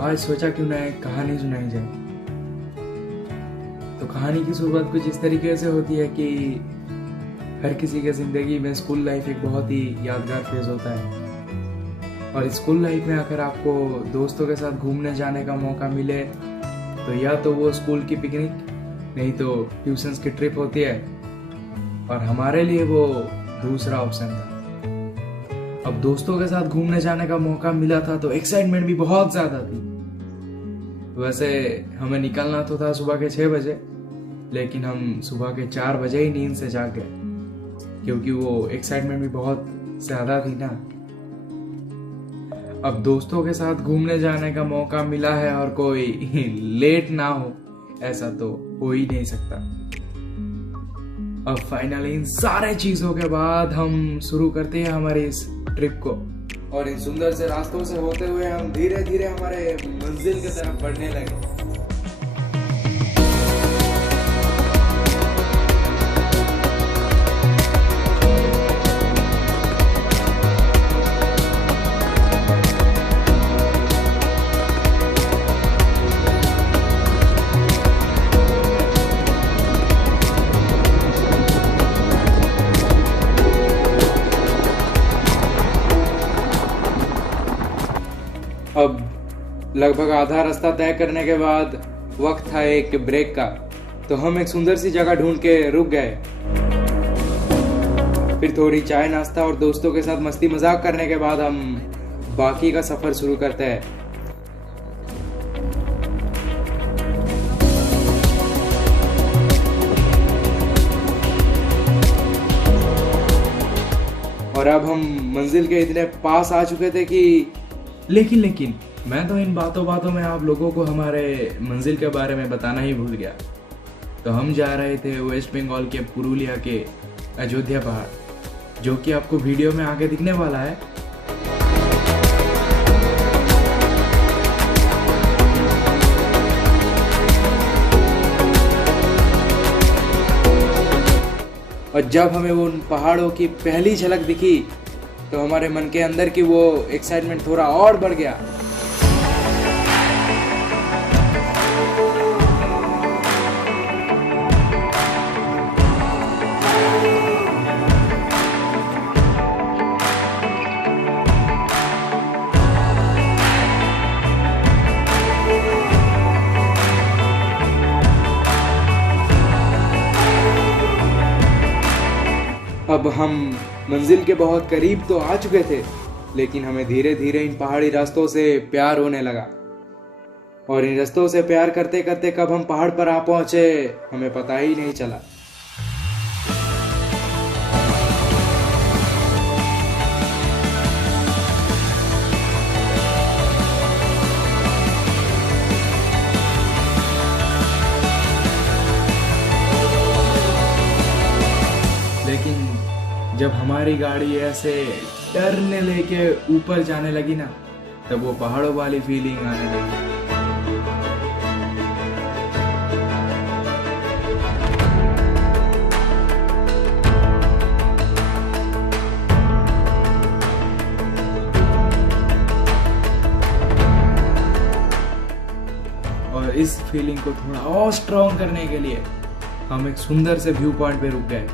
आज सोचा क्यों ना एक कहानी सुनाई जाए। तो कहानी की शुरुआत कुछ इस तरीके से होती है कि हर किसी के ज़िंदगी में स्कूल लाइफ एक बहुत ही यादगार फेज होता है। और स्कूल लाइफ में अगर आपको दोस्तों के साथ घूमने जाने का मौका मिले तो या तो वो स्कूल की पिकनिक, नहीं तो ट्यूशन्स की ट्रिप होती है। और हमारे लिए वो दूसरा ऑप्शन था। अब दोस्तों के साथ घूमने जाने का मौका मिला था तो एक्साइटमेंट भी बहुत ज़्यादा थी। वैसे हमें निकलना तो था सुबह के 6 बजे, लेकिन हम सुबह के 4 बजे ही नींद से जाग गए, क्योंकि वो एक्साइटमेंट भी बहुत ज़्यादा थी ना। अब दोस्तों के साथ घूमने जाने का मौका मिला है और कोई लेट ना हो, ऐसा तो हो ही नहीं सकता। अब फाइनली इन सारे चीजों के बाद हम शुरू करते हैं हमारी इस ट्रिप को। और इन सुंदर से रास्तों से होते हुए हम धीरे धीरे हमारे मंजिल की तरफ बढ़ने लगे। अब लगभग आधा रास्ता तय करने के बाद वक्त था एक ब्रेक का, तो हम एक सुंदर सी जगह ढूंढ के रुक गए। फिर थोड़ी चाय नाश्ता और दोस्तों के साथ मस्ती मजाक करने के बाद हम बाकी का सफर शुरू करते हैं। और अब हम मंजिल के इतने पास आ चुके थे कि लेकिन मैं तो इन बातों में आप लोगों को हमारे मंजिल के बारे में बताना ही भूल गया। तो हम जा रहे थे वेस्ट बंगाल के पुरुलिया के अयोध्या पहाड़, जो कि आपको वीडियो में आगे दिखने वाला है। और जब हमें उन पहाड़ों की पहली झलक दिखी तो हमारे मन के अंदर की वो एक्साइटमेंट थोड़ा और बढ़ गया। अब हम मंजिल के बहुत करीब तो आ चुके थे, लेकिन हमें धीरे धीरे इन पहाड़ी रास्तों से प्यार होने लगा। और इन रास्तों से प्यार करते करते कब हम पहाड़ पर आ पहुंचे हमें पता ही नहीं चला। लेकिन जब हमारी गाड़ी ऐसे टर्न लेके ऊपर जाने लगी ना, तब वो पहाड़ों वाली फीलिंग आने लगी। और इस फीलिंग को थोड़ा और स्ट्रॉन्ग करने के लिए हम एक सुंदर से व्यू पॉइंट पे रुक गए।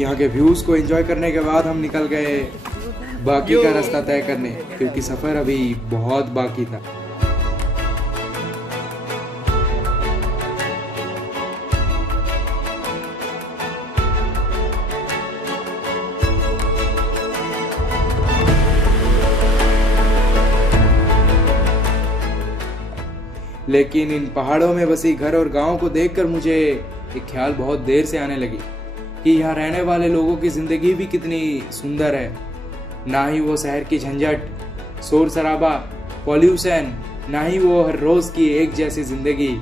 यहाँ के व्यूज को एंजॉय करने के बाद हम निकल गए बाकी का रास्ता तय करने, क्योंकि सफर अभी बहुत बाकी था। लेकिन इन पहाड़ों में बसी घर और गांव को देखकर मुझे एक ख्याल बहुत देर से आने लगी। कि यहाँ रहने वाले लोगों की ज़िंदगी भी कितनी सुंदर है। ना ही वो शहर की झंझट, शोर शराबा, पॉल्यूशन, ना ही वो हर रोज़ की एक जैसी ज़िंदगी।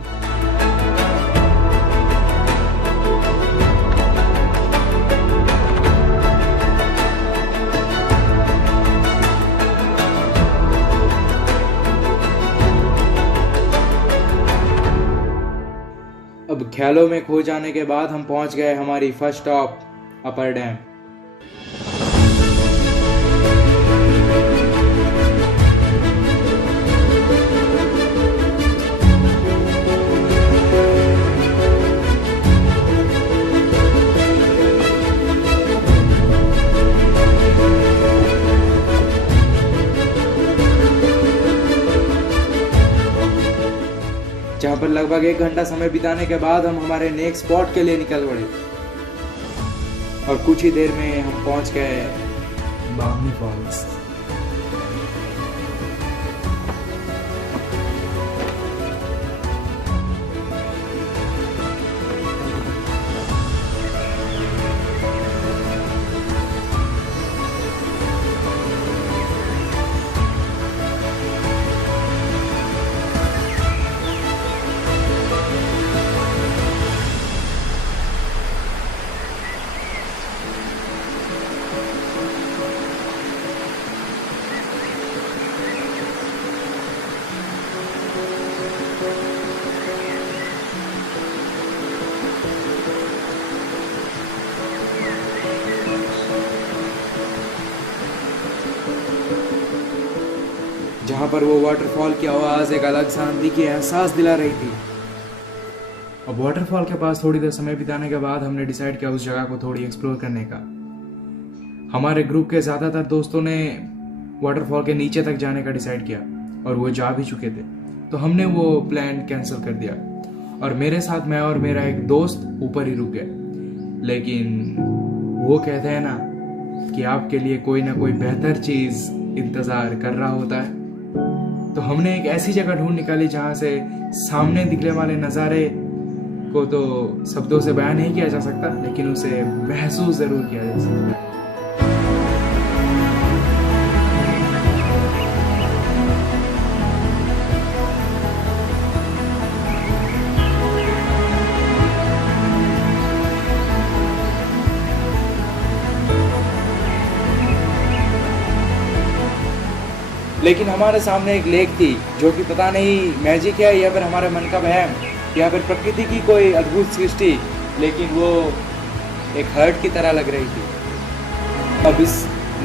अब ख्यालों में खो जाने के बाद हम पहुंच गए हमारी फर्स्ट स्टॉप अपर डैम। जहाँ पर लगभग 1 घंटा समय बिताने के बाद हम हमारे नेक्स्ट स्पॉट के लिए निकल पड़े और कुछ ही देर में हम पहुंच गए बामनी फॉल्स। जहाँ पर वो वाटरफॉल की आवाज़ एक अलग शांति की एहसास दिला रही थी। अब वाटरफॉल के पास थोड़ी देर समय बिताने के बाद हमने डिसाइड किया उस जगह को थोड़ी एक्सप्लोर करने का। हमारे ग्रुप के ज़्यादातर दोस्तों ने वाटरफॉल के नीचे तक जाने का डिसाइड किया और वो जा भी चुके थे, तो हमने वो प्लान कैंसिल कर दिया और मेरे साथ मैं और मेरा एक दोस्त ऊपर ही रुक गए। लेकिन वो कहते हैं ना कि आपके लिए कोई ना कोई बेहतर चीज़ इंतज़ार कर रहा होता है, तो हमने एक ऐसी जगह ढूंढ निकाली जहाँ से सामने दिखने वाले नज़ारे को तो शब्दों से बयान नहीं किया जा सकता, लेकिन उसे महसूस ज़रूर किया जा सकता है। लेकिन हमारे सामने एक लेक थी जो कि पता नहीं मैजिक है या फिर हमारे मन का वहम या फिर प्रकृति की कोई अद्भुत सृष्टि, लेकिन वो एक हर्ट की तरह लग रही थी। अब इस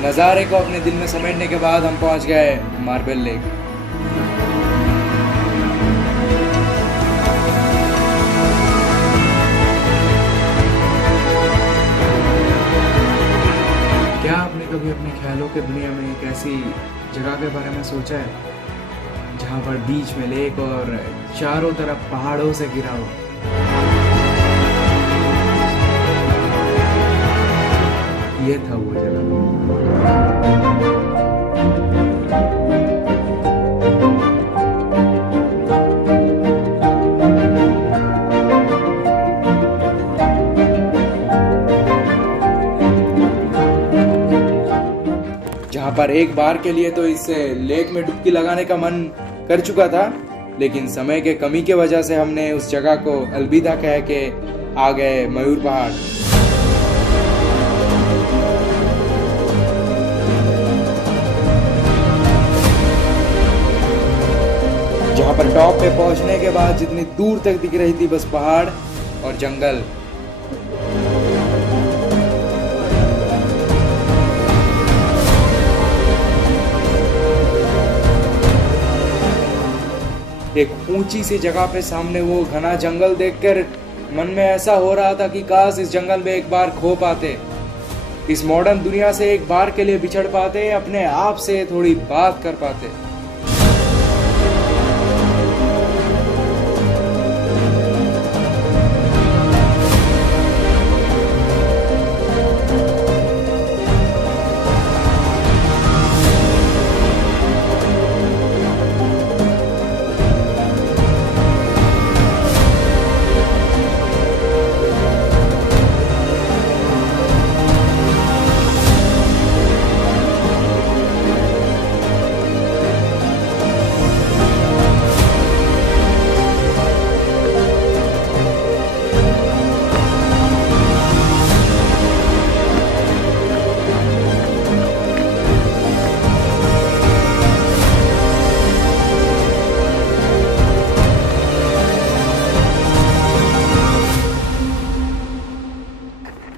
नज़ारे को अपने दिल में समेटने के बाद हम पहुंच गए मार्बल लेक। क्या आपने कभी अपने ख्यालों के दुनिया में एक ऐसी जगह के बारे में सोचा है जहाँ पर बीच में लेक और चारों तरफ पहाड़ों से घिरा हो? ये था वो जगह। जहाँ पर एक बार के लिए तो इस लेक में डुबकी लगाने का मन कर चुका था, लेकिन समय के कमी के वजह से हमने उस जगह को अलविदा कह के आ गए मयूर पहाड़। जहाँ पर टॉप पे पहुंचने के बाद जितनी दूर तक दिख रही थी बस पहाड़ और जंगल। एक ऊंची सी जगह पे सामने वो घना जंगल देखकर मन में ऐसा हो रहा था कि काश इस जंगल में एक बार खो पाते, इस मॉडर्न दुनिया से एक बार के लिए बिछड़ पाते, अपने आप से थोड़ी बात कर पाते।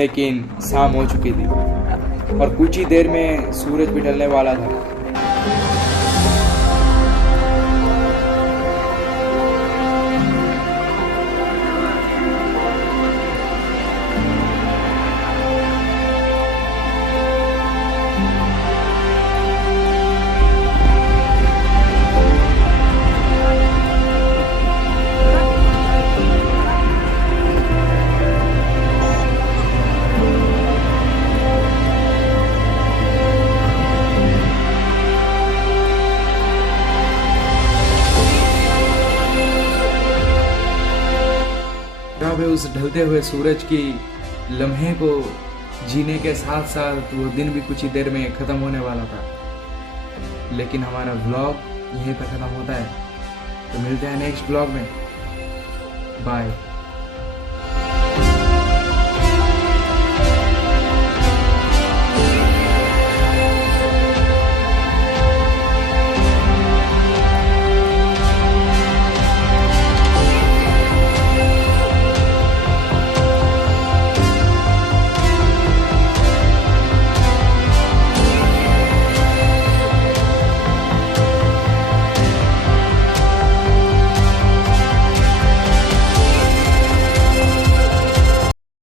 लेकिन शाम हो चुकी थी और कुछ ही देर में सूरज भी ढलने वाला था। अब उस ढलते हुए सूरज की लम्हे को जीने के साथ साथ वो दिन भी कुछ ही देर में ख़त्म होने वाला था। लेकिन हमारा व्लॉग यहीं पर ख़त्म होता है, तो मिलते हैं नेक्स्ट व्लॉग में। बाय।